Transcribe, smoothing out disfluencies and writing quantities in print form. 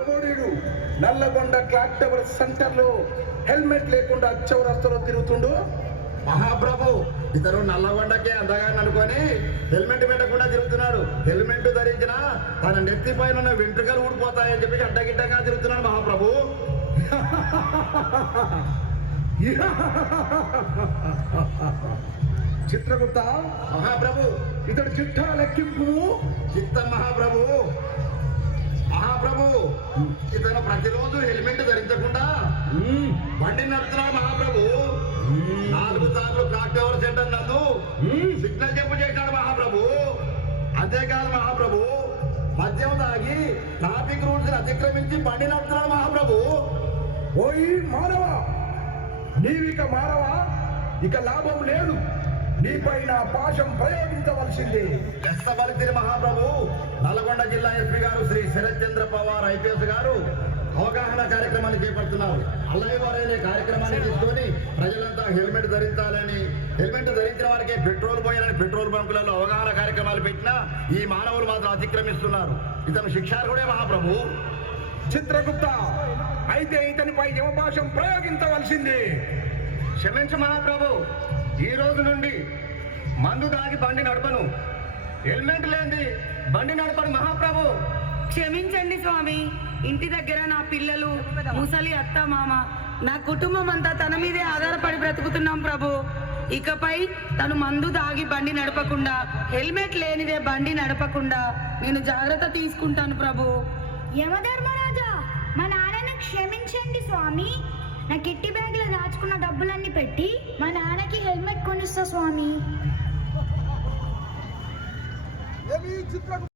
ఎవడు Nalgonda clock tower centre లో helmet లేకుండా చౌరస్తలో తిరుగుతుండు? మహాప్రభు, ఇతను నల్లగొండకే అందగాని అనుకొని హెల్మెట్ పెట్టకుండా తిరుగుతున్నాడు. హెల్మెట్ ధరించిన తన నెత్తి పైన ఉన్న వెంట్రుకలు ఊడిపోతాయని చెప్పి అడ్డగిడ్డంగా తిరుగుతున్నాడు మహాప్రభు. చిత్రగుప్త మహాప్రభు, ఇతడు చిట్టా లెక్కింపు. చిత్తం మహాప్రభు. మహాప్రభు, ఇతను ప్రతిరోజు హెల్మెట్ ధరించకుండా బండి నడుపుతున్నాడు మహాప్రభు. 4 సార్లు క్లాక్ టవర్ సెంటర్ నందు సిగ్నల్ చెప్పు చేశాడు మహాప్రభు. అంతేకాదు మహాప్రభు, మద్యం తాగి ట్రాఫిక్ రూల్స్ అతిక్రమించి బండి నడుపుతున్నాడు మహాప్రభు. ఓయి మానవా, నీవిక మానవా, ఇక లాభం లేదు. నీపైన పాశం ప్రయోగించవలసిందే. ఎస్తబలితిరి మహాప్రభు. నల్గొండ జిల్లా ఎస్పీ గారు శ్రీ శరత్ చంద్ర పవార్ ఐపీఎస్ గారు అవగాహన కార్యక్రమాన్ని చేపడుతున్నారు. అల్లరివారనే కార్యక్రమాన్ని తీసుకొని ప్రజలంతా హెల్మెట్ ధరించాలని, హెల్మెట్ ధరించిన వారికి పెట్రోల్ పోయాలని పెట్రోల్ బంకులలో అవగాహన కార్యక్రమాలు పెట్టినా ఈ మానవులు మాత్రం అతిక్రమిస్తున్నారు. ఇతను శిక్షార్హుడే మహాప్రభు. చిత్రగుప్త, అయితే ఇతనిపై యమపాశం ప్రయోగించవలసిందే. క్షమించు మహాప్రభు, ఈ రోజు నుండి మందు దాగి బండి నడపను, హెల్మెట్ లేని బండి నడపను మహాప్రభు. క్షమించండి స్వామి. ఇంటి దగ్గర నా పిల్లలు, ముసలి అత్త మామ, నా కుటుంబం అంతా తన మీదే ఆధారపడి బ్రతుకుతున్నాం ప్రభు. ఇకపై తను మందు దాగి బండి నడపకుండా, హెల్మెట్ లేనిదే బండి నడపకుండా నేను జాగ్రత్త తీసుకుంటాను ప్రభు. యమధర్మరాజా, మా నాన్నని క్షమించండి స్వామి. నా కిట్టి బ్యాగ్ లో దాచుకున్న డబ్బులన్నీ పెట్టి మా నాన్నకి హెల్మెట్ కొనిస్తా స్వామి.